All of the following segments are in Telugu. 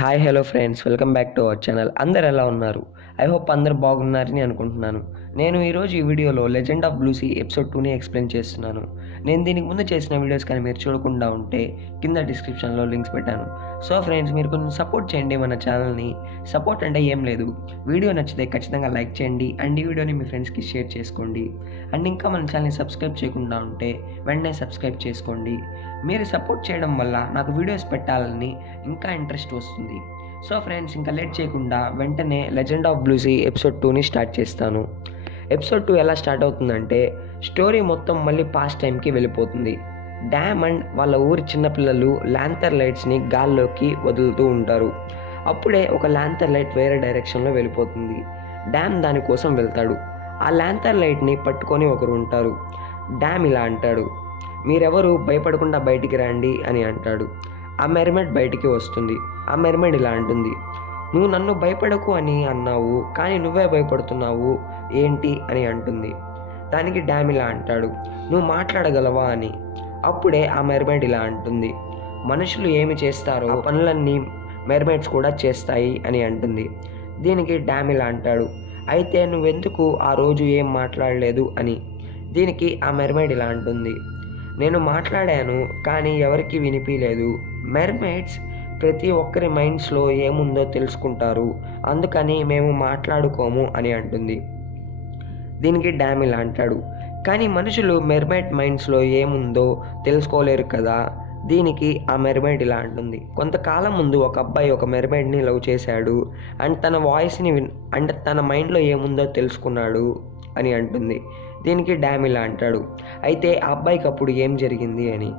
Hi hello friends, welcome back to our channel. అందరు ఎలా ఉన్నారు? ఐ హోప్ అందరు బాగున్నారని అనుకుంటున్నాను. నేను ఈరోజు ఈ వీడియోలో legend of blue sea episode 2ని ఎక్స్ప్లెయిన్ చేస్తున్నాను. నేను దీనికి ముందు చేసిన వీడియోస్ కానీ మీరు చూడకుండా ఉంటే కింద డిస్క్రిప్షన్లో లింక్స్ పెట్టాను. సో ఫ్రెండ్స్, మీరు కొంచెం సపోర్ట్ చేయండి మన ఛానల్ని. సపోర్ట్ అంటే ఏం లేదు, వీడియో నచ్చితే ఖచ్చితంగా లైక్ చేయండి అండ్ ఈ వీడియోని మీ ఫ్రెండ్స్కి షేర్ చేసుకోండి. అండ్ ఇంకా మన ఛానల్ని సబ్స్క్రైబ్ చేయకుండా ఉంటే వెంటనే సబ్స్క్రైబ్ చేసుకోండి. మీరు సపోర్ట్ చేయడం వల్ల నాకు వీడియోస్ పెట్టాలని ఇంకా ఇంట్రెస్ట్ వస్తుంది. సో ఫ్రెండ్స్, ఇంకా లేట్ చేయకుండా వెంటనే legend of blue sea episode 2ని స్టార్ట్ చేస్తాను. ఎపిసోడ్ 2 ఎలా స్టార్ట్ అవుతుందంటే, స్టోరీ మొత్తం మళ్ళీ పాస్ట్ టైంకి వెళ్ళిపోతుంది. డ్యామ్ అండ్ వాళ్ళ ఊరి చిన్నపిల్లలు ల్యాంతర్ లైట్స్ని గాల్లోకి వదులుతూ ఉంటారు. అప్పుడే ఒక ల్యాంతర్ లైట్ వేరే డైరెక్షన్లో వెళ్ళిపోతుంది. డ్యామ్ దానికోసం వెళ్తాడు. ఆ ల్యాంతర్ లైట్ని పట్టుకొని ఒకరు ఉంటారు. డ్యామ్ ఇలా అంటాడు, మీరెవరు భయపడకుండా బయటికి రండి అని అంటాడు. ఆ మెర్మెడ్ బయటికి వస్తుంది. ఆ మెర్మెడ్ ఇలా అంటుంది, నువ్వు నన్ను భయపడకు అని అన్నావు, కానీ నువ్వే భయపడుతున్నావు ఏంటి అని అంటుంది. దానికి డ్యామ్ ఇలా అంటాడు, నువ్వు మాట్లాడగలవా అని. అప్పుడే ఆ మెర్మెడ్ ఇలా అంటుంది, మనుషులు ఏమి చేస్తారో ఆ పనులన్నీ మెర్మెడ్స్ కూడా చేస్తాయి అని అంటుంది. దీనికి డ్యామ్ ఇలా అంటాడు, అయితే నువ్వెందుకు ఆ రోజు ఏం మాట్లాడలేదు అని. దీనికి ఆ మెర్మెడ్ ఇలా అంటుంది, నేను మాట్లాడాను కానీ ఎవరికి వినిపించలేదు. మెర్మైడ్స్ ప్రతి ఒక్కరి మైండ్స్లో ఏముందో తెలుసుకుంటారు, అందుకని మేము మాట్లాడుకోము అని అంటుంది. దీనికి డ్యామ్ ఇలా అంటాడు, కానీ మనుషులు మెర్మైడ్ మైండ్స్లో ఏముందో తెలుసుకోలేరు కదా. దీనికి ఆ మెర్మైడ్ ఇలా అంటుంది, కొంతకాలం ముందు ఒక అబ్బాయి ఒక మెర్మైడ్ని లవ్ చేశాడు అండ్ తన వాయిస్ని అండ్ తన మైండ్లో ఏముందో తెలుసుకున్నాడు అని అంటుంది. దీనికి డ్యామ్ ఇలా అంటాడు, అయితే ఆ అబ్బాయికి అప్పుడు ఏం జరిగింది అని.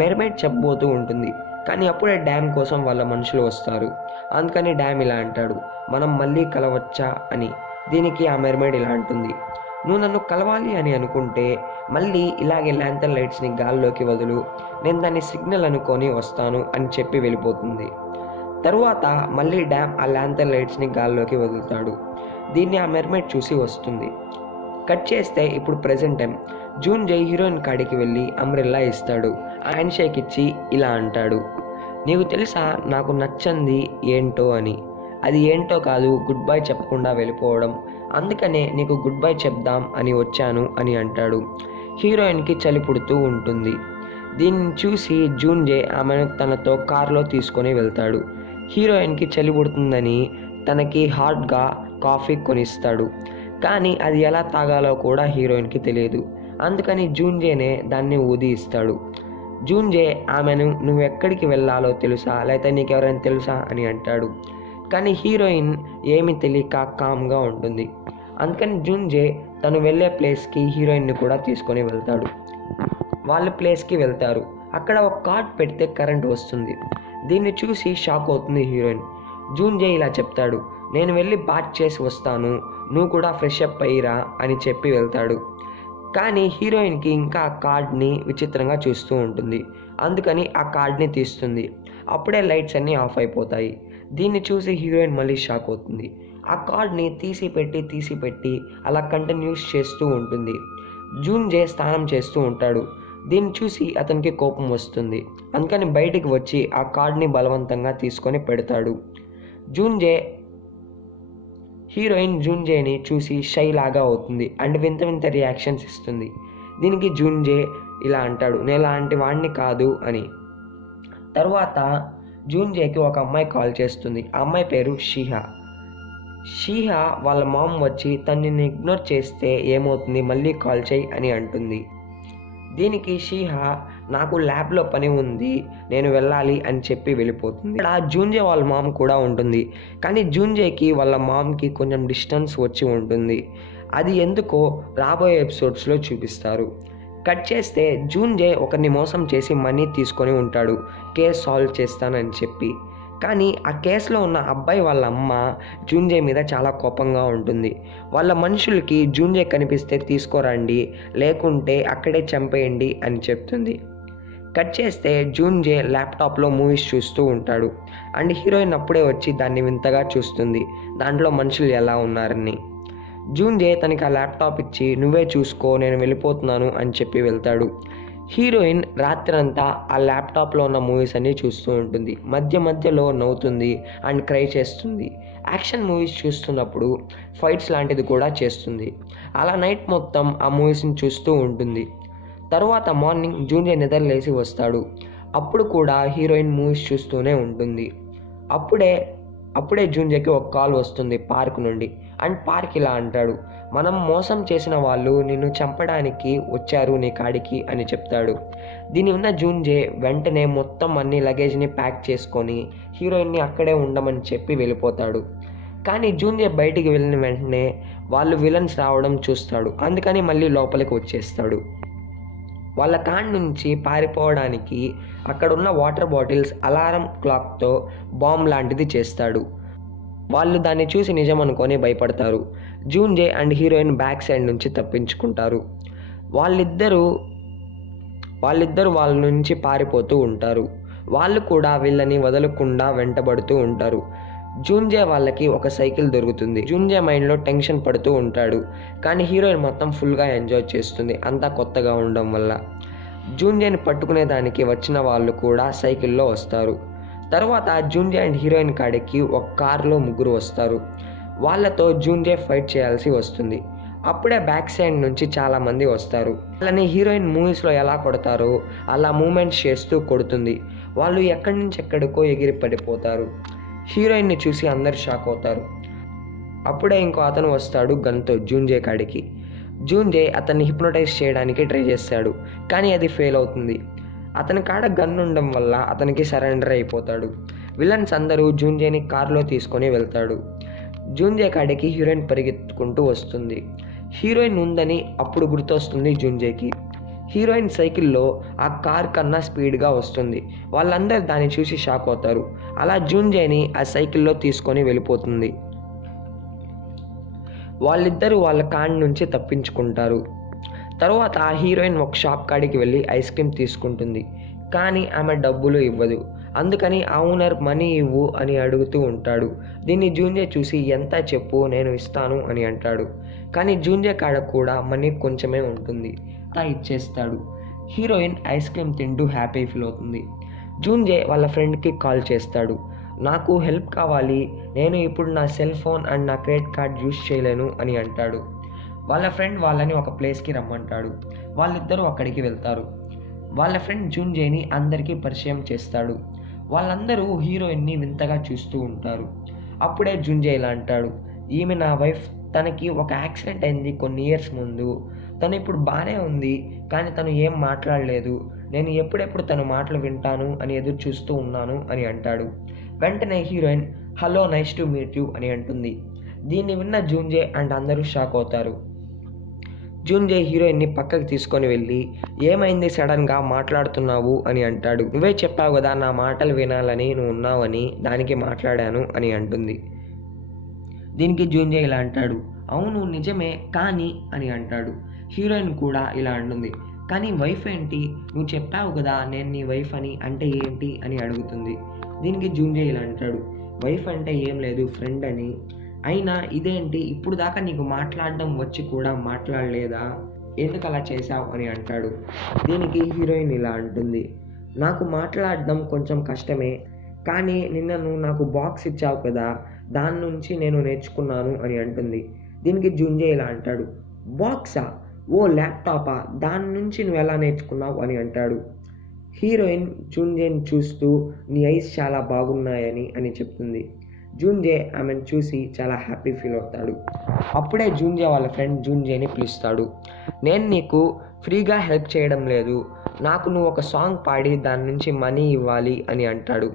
మెర్మైడ్ చెప్పబోతూ ఉంటుంది, కానీ అప్పుడే డ్యామ్ కోసం వాళ్ళ మనుషులు వస్తారు. అందుకని డ్యామ్ ఇలా అంటాడు, మనం మళ్ళీ కలవచ్చా అని. దీనికి ఆ మెర్మైడ్ ఇలా అంటుంది, నువ్వు నన్ను కలవాలి అని అనుకుంటే మళ్ళీ ఇలాగే ల్యాంతర్ లైట్స్ని గాల్లోకి వదులు, నేను దాన్ని సిగ్నల్ అనుకొని వస్తాను అని చెప్పి వెళ్ళిపోతుంది. తరువాత మళ్ళీ డ్యామ్ ఆ ల్యాంతర్ లైట్స్ని గాల్లోకి వదులుతాడు. దీన్ని ఆ మెర్మైడ్ చూసి వస్తుంది. కట్ చేస్తే ఇప్పుడు ప్రెజెంట్ టైం. జూన్ జై హీరోయిన్ కాడికి వెళ్ళి అంబ్రెల్లా ఇస్తాడు. హ్యాండ్ షేక్ ఇచ్చి ఇలా అంటాడు, నీకు తెలుసా నాకు నచ్చంది ఏంటో అని. అది ఏంటో కాదు, గుడ్ బై చెప్పకుండా వెళ్ళిపోవడం. అందుకనే నీకు గుడ్ బై చెప్దాం అని వచ్చాను అని అంటాడు. హీరోయిన్కి చలి పుడుతూ ఉంటుంది. దీన్ని చూసి జూన్ జే ఆమెను తనతో కారులో తీసుకొని వెళ్తాడు. హీరోయిన్కి చలి పుడుతుందని తనకి హాట్గా కాఫీ కొనిస్తాడు. కానీ అది ఎలా తాగాలో కూడా హీరోయిన్కి తెలియదు. అందుకని జూన్ జేనే దాన్ని ఊది ఇస్తాడు. జూన్ జే ఆమెను నువ్వు ఎక్కడికి వెళ్ళాలో తెలుసా, లేకపోతే నీకెవరైనా తెలుసా అని అంటాడు. కానీ హీరోయిన్ ఏమీ తెలియక కామ్గా ఉంటుంది. అందుకని జూన్ జే తను వెళ్ళే ప్లేస్కి హీరోయిన్ని కూడా తీసుకొని వెళ్తాడు. వాళ్ళ ప్లేస్కి వెళ్తారు. అక్కడ ఒక కార్డ్ పెడితే కరెంట్ వస్తుంది. దీన్ని చూసి షాక్ అవుతుంది హీరోయిన్. జూన్ జే ఇలా చెప్తాడు, నేను వెళ్ళి బాత్ చేసి వస్తాను, నువ్వు కూడా ఫ్రెష్ అప్ అయ్యిరా అని చెప్పి వెళ్తాడు. కానీ హీరోయిన్కి ఇంకా ఆ కార్డ్ని విచిత్రంగా చూస్తూ ఉంటుంది. అందుకని ఆ కార్డ్ని తీస్తుంది. అప్పుడే లైట్స్ అన్నీ ఆఫ్ అయిపోతాయి. దీన్ని చూసి హీరోయిన్ మళ్ళీ షాక్ అవుతుంది. ఆ కార్డ్ని తీసి పెట్టి అలా కంటిన్యూస్ చేస్తూ ఉంటుంది. జూన్ జే స్నానం చేస్తూ ఉంటాడు. దీన్ని చూసి అతనికి కోపం వస్తుంది. అందుకని బయటికి వచ్చి ఆ కార్డ్ని బలవంతంగా తీసుకొని పెడతాడు. హీరోయిన్ జూన్ జేని చూసి షై లాగా అవుతుంది అండ్ వింత వింత రియాక్షన్స్ ఇస్తుంది. దీనికి జూన్ జే ఇలా అంటాడు, నేను ఇలాంటి వాడిని కాదు అని. తర్వాత జూన్ జేకి ఒక అమ్మాయి కాల్ చేస్తుంది. ఆ అమ్మాయి పేరు షీహా వాళ్ళ మామ్ వచ్చి తనని ఇగ్నోర్ చేస్తే ఏమవుతుంది, మళ్ళీ కాల్ చేయి అని అంటుంది. దీనికి షీహా నాకు ల్యాబ్లో పని ఉంది, నేను వెళ్ళాలి అని చెప్పి వెళ్ళిపోతుంది. ఇక్కడ జూన్జే వాళ్ళ మామ్ కూడా ఉంటుంది. కానీ జూన్జేకి వాళ్ళ మామ్కి కొంచెం డిస్టెన్స్ వచ్చి ఉంటుంది. అది ఎందుకో రాబోయే ఎపిసోడ్స్లో చూపిస్తారు. కట్ చేస్తే జూన్జే ఒకరిని మోసం చేసి మనీ తీసుకొని ఉంటాడు, కేస్ సాల్వ్ చేస్తానని చెప్పి. కానీ ఆ కేసులో ఉన్న అబ్బాయి వాళ్ళ అమ్మ జూన్జే మీద చాలా కోపంగా ఉంటుంది. వాళ్ళ మనుషులకి జూన్జే కనిపిస్తే తీసుకోరండి, లేకుంటే అక్కడే చంపేయండి అని చెప్తుంది. కట్ చేస్తే జూన్ జే ల్యాప్టాప్లో మూవీస్ చూస్తూ ఉంటాడు అండ్ హీరోయిన్ అప్పుడే వచ్చి దాన్ని వింతగా చూస్తుంది, దాంట్లో మనుషులు ఎలా ఉన్నారని. జూన్ జే తనకి ఆ ల్యాప్టాప్ ఇచ్చి నువ్వే చూసుకో, నేను వెళ్ళిపోతున్నాను అని చెప్పి వెళ్తాడు. హీరోయిన్ రాత్రంతా ఆ ల్యాప్టాప్లో ఉన్న మూవీస్ అన్నీ చూస్తూ ఉంటుంది. మధ్యలో నవ్వుతుంది అండ్ క్రై చేస్తుంది. యాక్షన్ మూవీస్ చూస్తున్నప్పుడు ఫైట్స్ లాంటిది కూడా చేస్తుంది. అలా నైట్ మొత్తం ఆ మూవీస్ని చూస్తూ ఉంటుంది. తరువాత మార్నింగ్ జూన్జే నిద్రలేసి వస్తాడు. అప్పుడు కూడా హీరోయిన్ మూవీస్ చూస్తూనే ఉంటుంది. అప్పుడే జూన్జేకి ఒక కాల్ వస్తుంది పార్క్ నుండి. అండ్ పార్క్ ఇలా అంటాడు, మనం మోసం చేసిన వాళ్ళు నిన్ను చంపడానికి వచ్చారు నీ కాడికి అని చెప్తాడు. దీని ఉన్న జూన్జే వెంటనే మొత్తం అన్ని లగేజ్ని ప్యాక్ చేసుకొని హీరోయిన్ని అక్కడే ఉండమని చెప్పి వెళ్ళిపోతాడు. కానీ జూన్జే బయటికి వెళ్ళిన వెంటనే వాళ్ళు విలన్స్ రావడం చూస్తాడు. అందుకని మళ్ళీ లోపలికి వచ్చేస్తాడు. వాళ్ళ కాడ నుంచి పారిపోవడానికి అక్కడున్న వాటర్ బాటిల్స్ అలారం క్లాక్తో బాంబ్ లాంటిది చేస్తాడు. వాళ్ళు దాన్ని చూసి నిజం అనుకొని భయపడతారు. జూన్జే అండ్ హీరోయిన్ బ్యాక్ సైడ్ నుంచి తప్పించుకుంటారు. వాళ్ళిద్దరూ వాళ్ళ నుంచి పారిపోతూ ఉంటారు. వాళ్ళు కూడా వీళ్ళని వదలకుండా వెంటబడుతూ ఉంటారు. జూన్జే వాళ్ళకి ఒక సైకిల్ దొరుకుతుంది. జూన్జే మైండ్లో టెన్షన్ పడుతూ ఉంటాడు. కానీ హీరోయిన్ మొత్తం ఫుల్గా ఎంజాయ్ చేస్తుంది, అంతా కొత్తగా ఉండడం వల్ల. జూన్జేని పట్టుకునేదానికి వచ్చిన వాళ్ళు కూడా సైకిల్లో వస్తారు. తర్వాత జూన్జే అండ్ హీరోయిన్ కాడికి ఒక కార్లో ముగ్గురు వస్తారు. వాళ్ళతో జూన్జే ఫైట్ చేయాల్సి వస్తుంది. అప్పుడే బ్యాక్ సైడ్ నుంచి చాలామంది వస్తారు. వాళ్ళని హీరోయిన్ మూవీస్లో ఎలా కొడతారో అలా మూమెంట్స్ చేస్తూ కొడుతుంది. వాళ్ళు ఎక్కడి నుంచి ఎక్కడికో ఎగిరి పడిపోతారు. హీరోయిన్ని చూసి అందరు షాక్ అవుతారు. అప్పుడే ఇంకో అతను వస్తాడు గన్తో జూన్జే కాడికి. జూన్జే అతన్ని హిప్నోటైజ్ చేయడానికి ట్రై చేస్తాడు, కానీ అది ఫెయిల్ అవుతుంది. అతని కాడ గన్ ఉండడం వల్ల అతనికి సరెండర్ అయిపోతాడు. విలన్స్ అందరూ జూన్జేని కారులో తీసుకొని వెళ్తాడు. జూన్జే కాడికి హీరోయిన్ పరిగెత్తుకుంటూ వస్తుంది. హీరోయిన్ ఉందని అప్పుడు గుర్తొస్తుంది జూన్జేకి. హీరోయిన్ సైకిల్లో ఆ కార్ కన్నా స్పీడ్గా వస్తుంది. వాళ్ళందరూ దాన్ని చూసి షాక్ అవుతారు. అలా జూన్జేని ఆ సైకిల్లో తీసుకొని వెళ్ళిపోతుంది. వాళ్ళిద్దరూ వాళ్ళ కాడి నుంచి తప్పించుకుంటారు. తర్వాత హీరోయిన్ ఒక షాప్ కాడికి వెళ్ళి ఐస్ క్రీమ్ తీసుకుంటుంది. కానీ ఆమె డబ్బులు ఇవ్వదు. అందుకని ఆ ఓనర్ మనీ ఇవ్వు అని అడుగుతూ ఉంటాడు. దీన్ని జూన్జే చూసి ఎంత చెప్పు నేను ఇస్తాను అని అంటాడు. కానీ జూన్జే కాడ కూడా మనీ కొంచెమే ఉంటుంది. అంతా ఇచ్చేస్తాడు. హీరోయిన్ ఐస్ క్రీమ్ తింటూ హ్యాపీ ఫీల్ అవుతుంది. జూన్జే వాళ్ళ ఫ్రెండ్కి కాల్ చేస్తాడు. నాకు హెల్ప్ కావాలి, నేను ఇప్పుడు నా సెల్ ఫోన్ అండ్ నా క్రెడిట్ కార్డ్ యూజ్ చేయలేను అని అంటాడు. వాళ్ళ ఫ్రెండ్ వాళ్ళని ఒక ప్లేస్కి రమ్మంటాడు. వాళ్ళిద్దరూ అక్కడికి వెళ్తారు. వాళ్ళ ఫ్రెండ్ జూన్జేని అందరికీ పరిచయం చేస్తాడు. వాళ్ళందరూ హీరోయిన్ని వింతగా చూస్తూ ఉంటారు. అప్పుడే జూన్జే ఇలా అంటాడు, ఈమె నా వైఫ్, తనకి ఒక యాక్సిడెంట్ అయింది కొన్ని ఇయర్స్ ముందు. తను ఇప్పుడు బాగానే ఉంది, కానీ తను ఏం మాట్లాడలేదు. నేను ఎప్పుడెప్పుడు తన మాటలు వింటాను అని ఎదురు చూస్తూ ఉన్నాను అని అంటాడు. వెంటనే heroine hello nice to meet you అని అంటుంది. దీన్ని విన్న జూన్జే అండ్ అందరూ షాక్ అవుతారు. జూన్జే హీరోయిన్ని పక్కకి తీసుకొని వెళ్ళి ఏమైంది సడన్గా మాట్లాడుతున్నావు అని అంటాడు. నువ్వే చెప్పావు కదా నా మాటలు వినాలని నువ్వు ఉన్నావని, దానికి మాట్లాడాను అని అంటుంది. దీనికి జూన్జే ఇలా అంటాడు, అవును నిజమే కానీ అని అంటాడు. హీరోయిన్ కూడా ఇలా అంటుంది, కానీ వైఫ్ ఏంటి, నువ్వు చెప్పావు కదా నేను నీ వైఫ్ అని, అంటే ఏంటి అని అడుగుతుంది. దీనికి జూన్జే ఇలా అంటాడు, వైఫ్ అంటే ఏం లేదు ఫ్రెండ్ అని. అయినా ఇదేంటి ఇప్పుడు దాకా నీకు మాట్లాడడం వచ్చి కూడా మాట్లాడలేదా, ఎందుకు అలా చేశావు అని అంటాడు. దీనికి హీరోయిన్ ఇలా అంటుంది, నాకు మాట్లాడడం కొంచెం కష్టమే, కానీ నిన్న నువ్వు నాకు బాక్స్ ఇచ్చావు కదా, దాని నుంచి నేను నేర్చుకున్నాను అని అంటుంది. దీనికి జూన్జే ఇలా అంటాడు, బాక్సా, ఓ ల్యాప్టాపా, దాని నుంచి నువ్వు ఎలా నేర్చుకున్నావు అని అంటాడు. హీరోయిన్ జూన్జేని చూస్తూ నీ ఐస్ చాలా బాగున్నాయని అని చెప్తుంది. జూన్జే ఆమెను చూసి చాలా హ్యాపీ ఫీల్ అవుతాడు. అప్పుడే జూన్జే వాళ్ళ ఫ్రెండ్ జూన్జేని పిలుస్తాడు. నేను నీకు ఫ్రీగా హెల్ప్ చేయడం లేదు, నాకు నువ్వు ఒక సాంగ్ పాడి దాని నుంచి మనీ ఇవ్వాలి అని అంటాడు.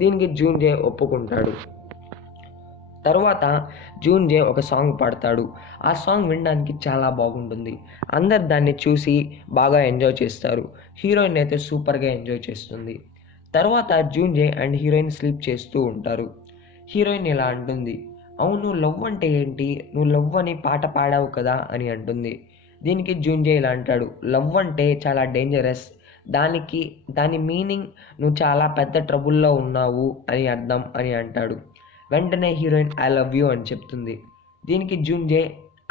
దీనికి జూన్జే ఒప్పుకుంటాడు. తర్వాత జూన్జే ఒక సాంగ్ పాడతాడు. ఆ సాంగ్ వినడానికి చాలా బాగుంటుంది. అందరు దాన్ని చూసి బాగా ఎంజాయ్ చేస్తారు. హీరోయిన్ అయితే సూపర్గా ఎంజాయ్ చేస్తుంది. తర్వాత జూన్జే అండ్ హీరోయిన్ స్లీప్ చేస్తూ ఉంటారు. హీరోయిన్ ఇలా అంటుంది, అవును లవ్ అంటే ఏంటి, నువ్వు లవ్ అని పాట పాడావు కదా అని అంటుంది. దీనికి జూన్జే ఇలా అంటాడు, లవ్ అంటే చాలా డేంజరస్, దాని మీనింగ్ నువ్వు చాలా పెద్ద ట్రబుల్లో ఉన్నావు అని అర్థం అని అంటాడు. వెంటనే హీరోయిన్ ఐ లవ్ యూ అని చెప్తుంది. దీనికి జూన్జే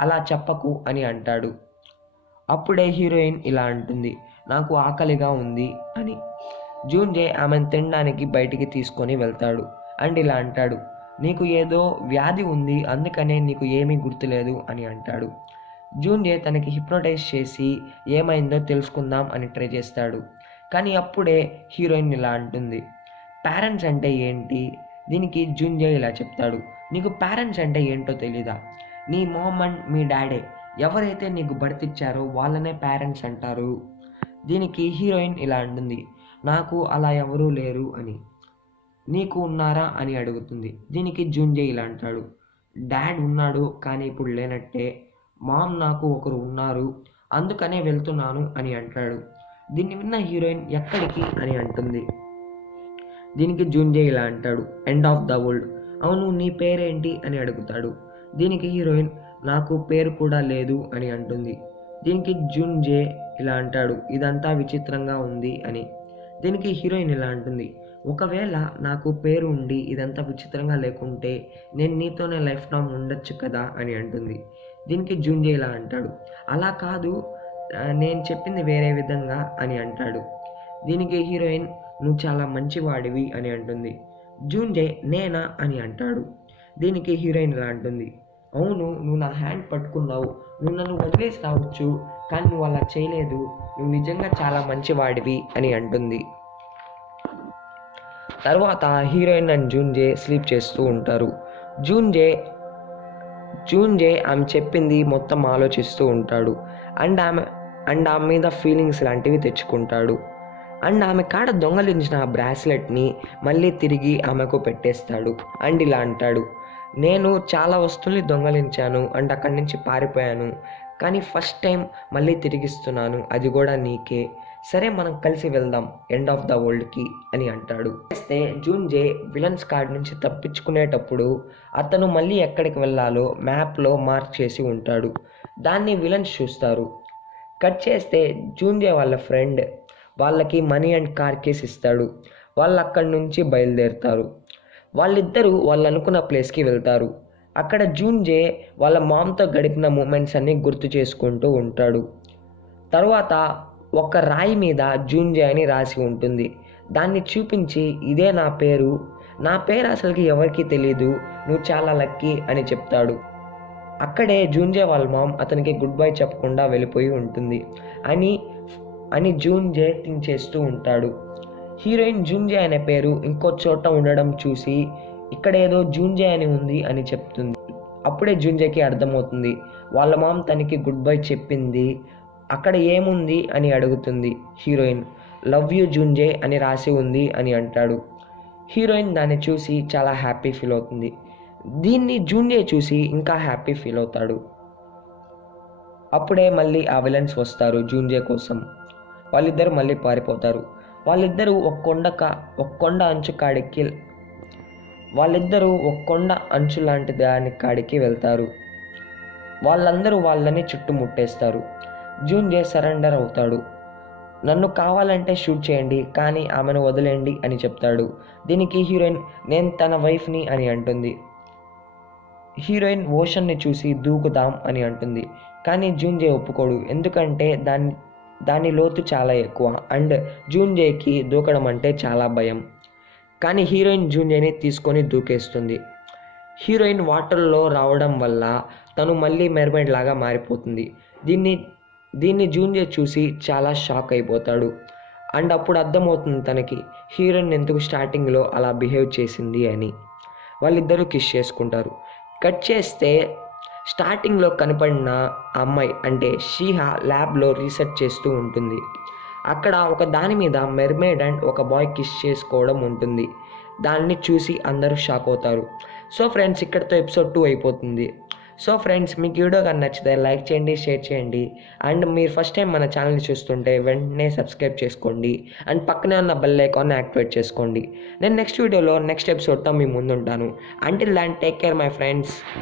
అలా చెప్పకు అని అంటాడు. అప్పుడే హీరోయిన్ ఇలా అంటుంది, నాకు ఆకలిగా ఉంది అని. జూన్జే ఆమెను తినడానికి బయటికి తీసుకొని వెళ్తాడు అండ్ ఇలా అంటాడు, నీకు ఏదో వ్యాధి ఉంది, అందుకనే నీకు ఏమీ గుర్తులేదు అని అంటాడు. జూన్జే తనకి హిప్నోటైజ్ చేసి ఏమైందో తెలుసుకుందాం అని ట్రై చేస్తాడు. కానీ అప్పుడే హీరోయిన్ ఇలా అంటుంది, పేరెంట్స్ అంటే ఏంటి? దీనికి జూన్జే ఇలా చెప్తాడు, నీకు పేరెంట్స్ అంటే ఏంటో తెలీదా? నీ మామ్ అండ్ మీ డాడే ఎవరైతే నీకు బర్త్ ఇచ్చారో వాళ్ళనే పేరెంట్స్ అంటారు. దీనికి హీరోయిన్ ఇలా అంటుంది, నాకు అలా ఎవరూ లేరు అని. నీకు ఉన్నారా అని అడుగుతుంది. దీనికి జూన్జే ఇలా అంటాడు, డాడ్ ఉన్నాడు కానీ ఇప్పుడు లేనట్టే, మామ్ నాకు ఒకరు ఉన్నారు, అందుకనే వెళ్తున్నాను అని అంటాడు. దీన్ని విన్న హీరోయిన్ ఎక్కడికి అని అంటుంది. దీనికి జూన్జే ఇలా అంటాడు, ఎండ్ ఆఫ్ ద వరల్డ్. అవును, నీ పేరేంటి అని అడుగుతాడు. దీనికి హీరోయిన్, నాకు పేరు కూడా లేదు అని అంటుంది. దీనికి జూన్జే ఇలా అంటాడు, ఇదంతా విచిత్రంగా ఉంది అని. దీనికి హీరోయిన్ ఇలా అంటుంది, ఒకవేళ నాకు పేరు ఉండి ఇదంతా విచిత్రంగా లేకుంటే నేను నీతోనే లైఫ్ లాంగ్ ఉండొచ్చు కదా అని అంటుంది. దీనికి జూన్జే ఇలా అంటాడు, అలా కాదు, నేను చెప్పింది వేరే విధంగా అని అంటాడు. దీనికి హీరోయిన్, నువ్వు చాలా మంచివాడివి అని అంటుంది. జూన్జే నేనా అని అంటాడు. దీనికి హీరోయిన్ ఇలా అంటుంది, అవును, నువ్వు నా హ్యాండ్ పట్టుకున్నావు, నువ్వు నన్ను వదిలేసి రావచ్చు, కానీ నువ్వు అలా చేయలేదు, నువ్వు నిజంగా చాలా మంచివాడివి అని అంటుంది. తర్వాత హీరోయిన్ అండ్ జూన్జే స్లీప్ చేస్తూ ఉంటారు. జూన్జే ఆమె చెప్పింది మొత్తం ఆలోచిస్తూ ఉంటాడు అండ్ ఆమె మీద ఫీలింగ్స్ లాంటివి తెచ్చుకుంటాడు. అండ్ ఆమె కాడ దొంగలించిన ఆ బ్రాస్లెట్ని మళ్ళీ తిరిగి ఆమెకు పెట్టేస్తాడు అండ్ ఇలా అంటాడు, నేను చాలా వస్తువుల్ని దొంగలించాను అండ్ అక్కడి నుంచి పారిపోయాను, కానీ ఫస్ట్ టైం మళ్ళీ తిరిగిస్తున్నాను, అది కూడా నీకే, సరే మనం కలిసి వెళ్దాం ఎండ్ ఆఫ్ ద వరల్డ్కి అని అంటాడు. చేస్తే జూన్జే విలన్స్ కార్డ్ నుంచి తప్పించుకునేటప్పుడు అతను మళ్ళీ ఎక్కడికి వెళ్ళాలో మ్యాప్లో మార్క్ చేసి ఉంటాడు. దాన్ని విలన్స్ చూస్తారు. కట్ చేస్తే జూన్జే వాళ్ళ ఫ్రెండ్ వాళ్ళకి మనీ అండ్ కార్ కేస్ ఇస్తాడు. వాళ్ళు అక్కడి నుంచి బయలుదేరుతారు. వాళ్ళిద్దరూ వాళ్ళు అనుకున్న ప్లేస్కి వెళ్తారు. అక్కడ జూన్జే వాళ్ళ మామ్తో గడిపిన మూమెంట్స్ అన్నీ గుర్తు చేసుకుంటూ ఉంటాడు. తర్వాత ఒక రాయి మీద జూన్జే అని రాసి ఉంటుంది. దాన్ని చూపించి, ఇదే నా పేరు అసలుకి ఎవరికి తెలీదు, నువ్వు చాలా లక్కీ అని చెప్తాడు. అక్కడే జూన్జే వాళ్ళ మామ్ అతనికి గుడ్ బై చెప్పకుండా వెళ్ళిపోయి ఉంటుంది అని జూన్జే థింక్ చేస్తూ ఉంటాడు. హీరోయిన్ జూన్జే అనే పేరు ఇంకో చోట ఉండడం చూసి ఇక్కడ ఏదో జూన్జే అని ఉంది అని చెప్తుంది. అప్పుడే జూన్జేకి అర్థమవుతుంది, వాళ్ళ మామ్ తనకి గుడ్ బై చెప్పింది. అక్కడ ఏముంది అని అడుగుతుంది హీరోయిన్. లవ్ యూ జూన్జే అని రాసి ఉంది అని అంటాడు. హీరోయిన్ దాన్ని చూసి చాలా హ్యాపీ ఫీల్ అవుతుంది. దీన్ని జూన్జే చూసి ఇంకా హ్యాపీ ఫీల్ అవుతాడు. అప్పుడే మళ్ళీ ఆ విలన్స్ వస్తారు జూన్జే కోసం. వాళ్ళిద్దరూ మళ్ళీ పారిపోతారు. వాళ్ళిద్దరూ ఒక కొండ అంచు లాంటి దాని కాడికి వెళ్తారు. వాళ్ళందరూ వాళ్ళని చుట్టుముట్టేస్తారు. జూన్జే సరెండర్ అవుతాడు. నన్ను కావాలంటే షూట్ చేయండి, కానీ ఆమెను వదిలేండి అని చెప్తాడు. దీనికి హీరోయిన్, నేను తన వైఫ్ని అని అంటుంది. హీరోయిన్ ఓషన్ని చూసి దూకుదాం అని అంటుంది. కానీ జూన్జే ఒప్పుకోడు, ఎందుకంటే దాని లోతు చాలా ఎక్కువ అండ్ జూన్జేకి దూకడం అంటే చాలా భయం. కానీ హీరోయిన్ జూన్జేని తీసుకొని దూకేస్తుంది. హీరోయిన్ వాటర్లో రావడం వల్ల తను మళ్ళీ మెర్మైడ్ లాగా మారిపోతుంది. దీన్ని జూన్జే చూసి చాలా షాక్ అయిపోతాడు. అండ్ అప్పుడు అర్థమవుతుంది తనకి హీరోయిన్ ఎందుకు స్టార్టింగ్లో అలా బిహేవ్ చేసింది అని. వాళ్ళిద్దరూ కిస్ చేసుకుంటారు. కట్ చేస్తే స్టార్టింగ్లో కనపడిన అమ్మాయి అంటే షీహా ల్యాబ్లో రీసెర్చ్ చేస్తూ ఉంటుంది. అక్కడ ఒక దాని మీద మెర్మైడ్ అండ్ ఒక బాయ్ కిస్ చేసుకోవడం ఉంటుంది. దాన్ని చూసి అందరూ షాక్ అవుతారు. సో ఫ్రెండ్స్, ఇక్కడితో ఎపిసోడ్ 2 అయిపోతుంది. సో ఫ్రెండ్స్, మీకు వీడియో కానీ నచ్చితే లైక్ చేయండి, షేర్ చేయండి. అండ్ మీరు ఫస్ట్ టైం మన ఛానల్ని చూస్తుంటే వెంటనే సబ్స్క్రైబ్ చేసుకోండి అండ్ పక్కనే ఉన్న బెల్ ఐకాన్ని యాక్టివేట్ చేసుకోండి. నేను నెక్స్ట్ వీడియోలో నెక్స్ట్ ఎపిసోడ్తో మీ ముందు ఉంటాను. Until than take care my friends.